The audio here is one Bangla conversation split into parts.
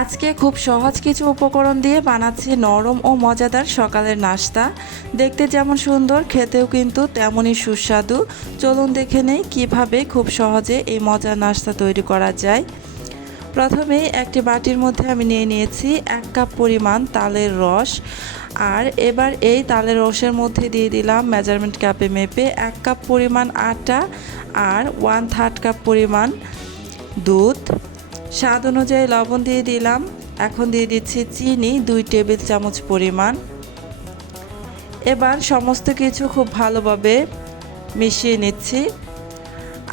আজকে খুব সহজ কিছু উপকরণ দিয়ে বানাচ্ছি নরম ও মজাদার সকালের নাস্তা। দেখতে যেমন সুন্দর, খেতেও কিন্তু তেমনই সুস্বাদু। চলুন দেখে নেই কীভাবে খুব সহজে এই মজার নাস্তা তৈরি করা যায়। প্রথমেই একটি বাটির মধ্যে আমি নিয়ে নিয়েছি 1 কাপ পরিমাণ তালের রস। আর এবার এই তালের রসের মধ্যে দিয়ে দিলাম মেজারমেন্ট কাপে মেপে 1 কাপ পরিমাণ আটা আর 1/3 কাপ পরিমাণ দুধ। স্বাদ অনুযায়ী লবণ দিয়ে দিলাম। এখন দিয়ে দিচ্ছি চিনি 2 টেবিল চামচ পরিমাণ। এবার সমস্ত কিছু খুব ভালোভাবে মিশিয়ে নিচ্ছি।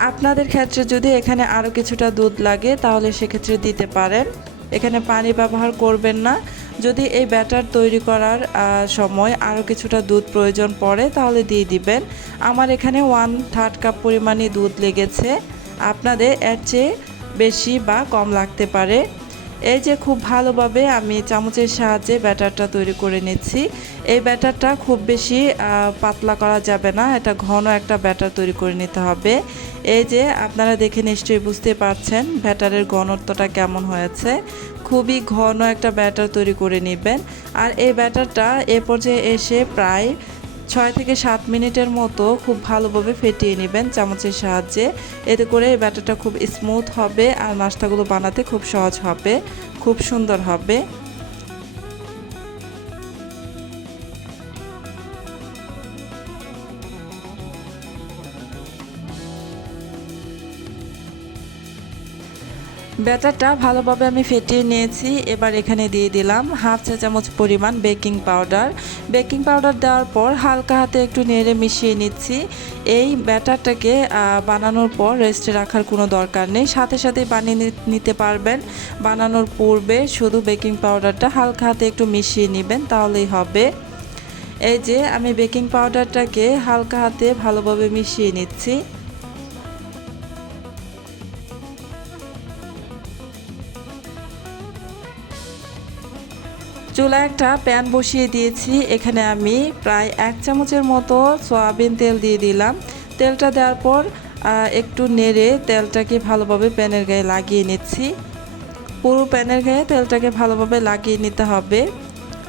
আপনাদের ক্ষেত্রে যদি এখানে আরও কিছুটা দুধ লাগে তাহলে সেক্ষেত্রে দিতে পারেন, এখানে পানি ব্যবহার করবেন না। যদি এই ব্যাটার তৈরি করার সময় আরও কিছুটা দুধ প্রয়োজন পড়ে তাহলে দিয়ে দিবেন। আমার এখানে 1/3 কাপ পরিমাণই দুধ লেগেছে, আপনাদের এর চেয়ে বেশি বা কম লাগতে পারে। এই যে খুব ভালোভাবে আমি চামচের সাহায্যে ব্যাটারটা তৈরি করে নিচ্ছি। এই ব্যাটারটা খুব বেশি পাতলা করা যাবে না, এটা ঘন একটা ব্যাটার তৈরি করে নিতে হবে। এই যে আপনারা দেখে নিশ্চয়ই বুঝতে পারছেন ব্যাটারের ঘনত্বটা কেমন হয়েছে। খুবই ঘন একটা ব্যাটার তৈরি করে নেবেন। আর এই ব্যাটারটা এ পর্যায়ে এসে প্রায় 6 থেকে 7 মিনিটের মতো খুব ভালোভাবে ফেটিয়ে নেবেন চামচের সাহায্যে। এতে করে এই ব্যাটারটা খুব স্মুথ হবে আর নাস্তাগুলো বানাতে খুব সহজ হবে, খুব সুন্দর হবে। ব্যাটারটা ভালোভাবে আমি ফেটিয়ে নিয়েছি। এবার এখানে দিয়ে দিলাম 1/2 চা চামচ পরিমাণ বেকিং পাউডার। বেকিং পাউডার দেওয়ার পর হালকা হাতে একটু নেড়ে মিশিয়ে নিচ্ছি। এই ব্যাটারটাকে বানানোর পর রেস্টে রাখার কোনো দরকার নেই, সাথে সাথেই বানিয়ে নিতে পারবেন। বানানোর পূর্বে শুধু বেকিং পাউডারটা হালকা হাতে একটু মিশিয়ে নেবেন, তাহলেই হবে। এই যে আমি বেকিং পাউডারটাকে হালকা হাতে ভালোভাবে মিশিয়ে নিচ্ছি। চুলায় একটা প্যান বসিয়ে দিয়েছি। এখানে আমি প্রায় 1 চামচের মতো সয়াবিন তেল দিয়ে দিলাম। তেলটা দেওয়ার পর একটু নেড়ে তেলটাকে ভালোভাবে প্যানের গায়ে লাগিয়ে নিচ্ছি। পুরো প্যানের গায়ে তেলটাকে ভালোভাবে লাগিয়ে নিতে হবে।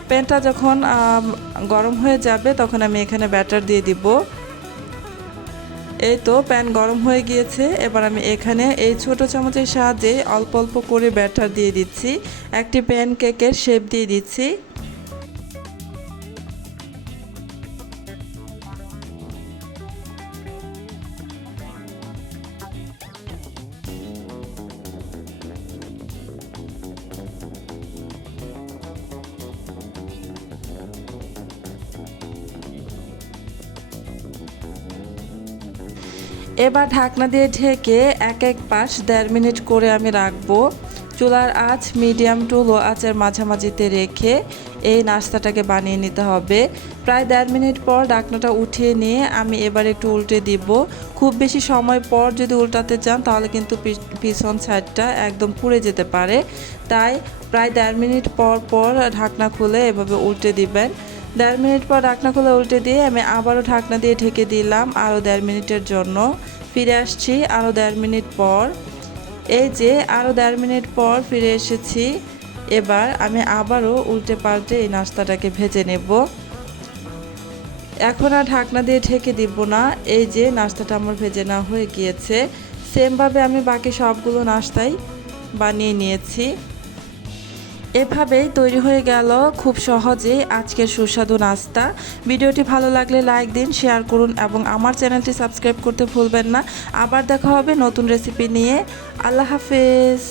প্যানটা যখন গরম হয়ে যাবে তখন আমি এখানে ব্যাটার দিয়ে দিব। এই তো প্যান গরম হয়ে গিয়েছে। এবার আমি এখানে এই ছোট চামচের সাহায্যে অল্প অল্প করে ব্যাটার দিয়ে দিচ্ছি। একটি প্যানকেকের শেপ দিয়ে দিচ্ছি। এবার ঢাকনা দিয়ে ঢেকে এক এক পাশ 1.5 মিনিট করে আমি রাখবো। চুলার আঁচ মিডিয়াম টু লো আঁচের মাঝামাঝিতে রেখে এই নাস্তাটাকে বানিয়ে নিতে হবে। প্রায় 1.5 মিনিট পর ঢাকনাটা উঠিয়ে নিয়ে আমি এবার একটু উল্টে দিব। খুব বেশি সময় পর যদি উল্টাতে চান তাহলে কিন্তু পিছন সাইডটা একদম পুড়ে যেতে পারে। তাই প্রায় 1.5 মিনিট পর পর ঢাকনা খুলে এভাবে উল্টে দিবেন। 1.5 মিনিট পর ঢাকনা খুলে উল্টে দিয়ে আমি আবারও ঢাকনা দিয়ে ঢেকে দিলাম আরও 1.5 মিনিটের জন্য। ফিরে আসছি আরও 1.5 মিনিট পর। এই যে আরও 1.5 মিনিট পর ফিরে এসেছি। এবার আমি আবারও উল্টে পাল্টে এই নাস্তাটাকে ভেজে নেব। এখন আর ঢাকনা দিয়ে ঢেকে দিব না। এই যে নাস্তাটা আমার ভেজে নেওয়া হয়ে গিয়েছে। সেমভাবে আমি বাকি সবগুলো নাস্তাই বানিয়ে নিয়েছি। এভাবেই তৈরি হয়ে গেল খুব সহজেই আজকের সুস্বাদু নাস্তা। ভিডিওটি ভালো লাগলে লাইক দিন, শেয়ার করুন এবং আমার চ্যানেলটি সাবস্ক্রাইব করতে ভুলবেন না। আবার দেখা হবে নতুন রেসিপি নিয়ে। আল্লাহ হাফেজ।